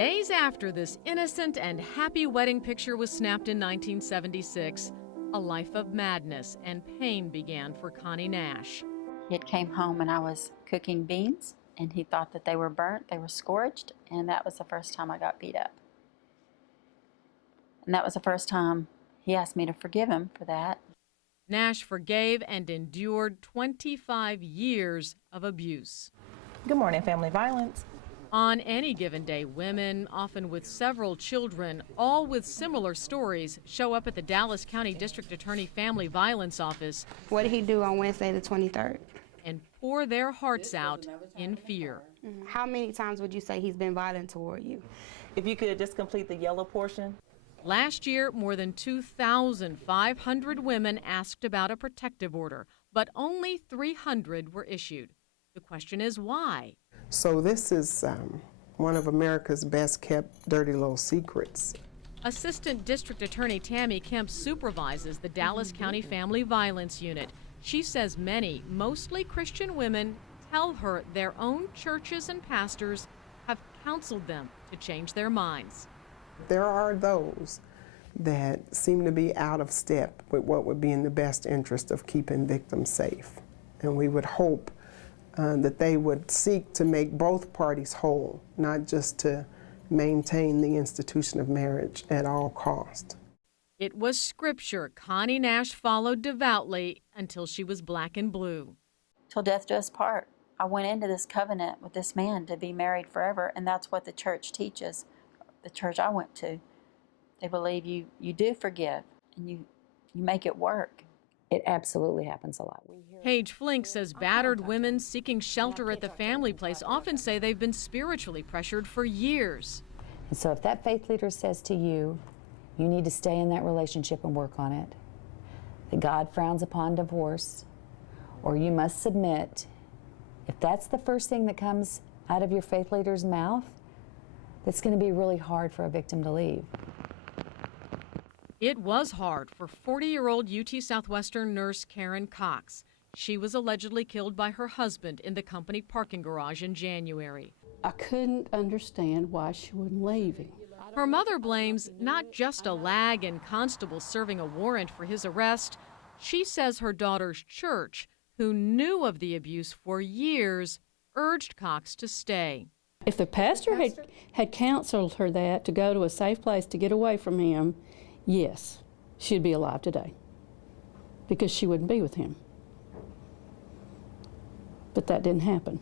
Days after this innocent and happy wedding picture was snapped in 1976, a life of madness and pain began for Connie Nash. He had came home and I was cooking beans, and he thought that they were burnt, they were scorched, and that was the first time I got beat up. And that was the first time he asked me to forgive him for that. Nash forgave and endured 25 years of abuse. Good morning, Family Violence. On any given day, women, often with several children, all with similar stories, show up at the Dallas County District Attorney Family Violence Office. What did he do on Wednesday the 23rd? And pour their hearts out in fear. How many times would you say he's been violent toward you? If you could just complete the yellow portion. Last year, more than 2,500 women asked about a protective order, but only 300 were issued. The question is why? So this is one of America's best kept dirty little secrets. Assistant District Attorney Tammy Kemp supervises the Dallas County Family Violence Unit. She says many, mostly Christian women, tell her their own churches and pastors have counseled them to change their minds. There are those that seem to be out of step with what would be in the best interest of keeping victims safe. And we would hope that they would seek to make both parties whole, not just to maintain the institution of marriage at all cost. It was scripture Connie Nash followed devoutly until she was black and blue. Till death do us part. I went into this covenant with this man to be married forever, and that's what the church teaches. The church I went to, they believe you do forgive and you make it work. It absolutely happens a lot. Paige Flink says battered women seeking shelter at the family place often say they've been spiritually pressured for years. And so if that faith leader says to you, you need to stay in that relationship and work on it, that God frowns upon divorce, or you must submit, if that's the first thing that comes out of your faith leader's mouth, it's going to be really hard for a victim to leave. It was hard for 40-year-old UT Southwestern nurse Karen Cox. She was allegedly killed by her husband in the company parking garage in January. I couldn't understand why she wouldn't leave him. Her mother blames not just a lag in constables serving a warrant for his arrest. She says her daughter's church, who knew of the abuse for years, urged Cox to stay. If the pastor had counseled her that to go to a safe place to get away from him, yes, she'd be alive today because she wouldn't be with him. But that didn't happen.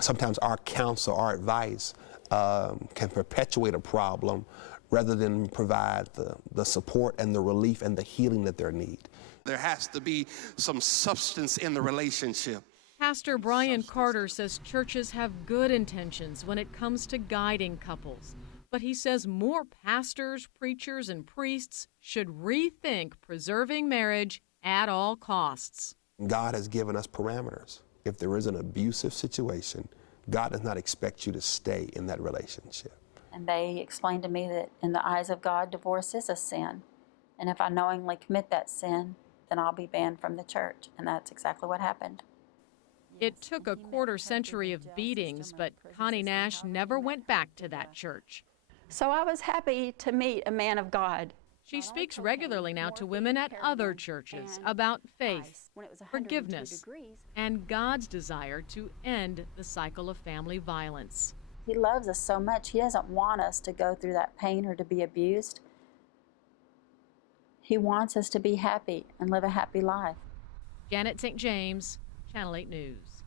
Sometimes our counsel, our advice can perpetuate a problem rather than provide the support and the relief and the healing that they need. There has to be some substance in the relationship. Pastor Brian Carter says churches have good intentions when it comes to guiding couples. But he says more pastors, preachers, and priests should rethink preserving marriage at all costs. God has given us parameters. If there is an abusive situation, God does not expect you to stay in that relationship. And they explained to me that in the eyes of God, divorce is a sin. And if I knowingly commit that sin, then I'll be banned from the church. And that's exactly what happened. It took a quarter-century of beatings, but Connie Nash never went back to that church. So I was happy to meet a man of God. She speaks regularly now to women at other churches about faith, forgiveness, and God's desire to end the cycle of family violence. He loves us so much. He doesn't want us to go through that pain or to be abused. He wants us to be happy and live a happy life. Janet St. James, Channel 8 News.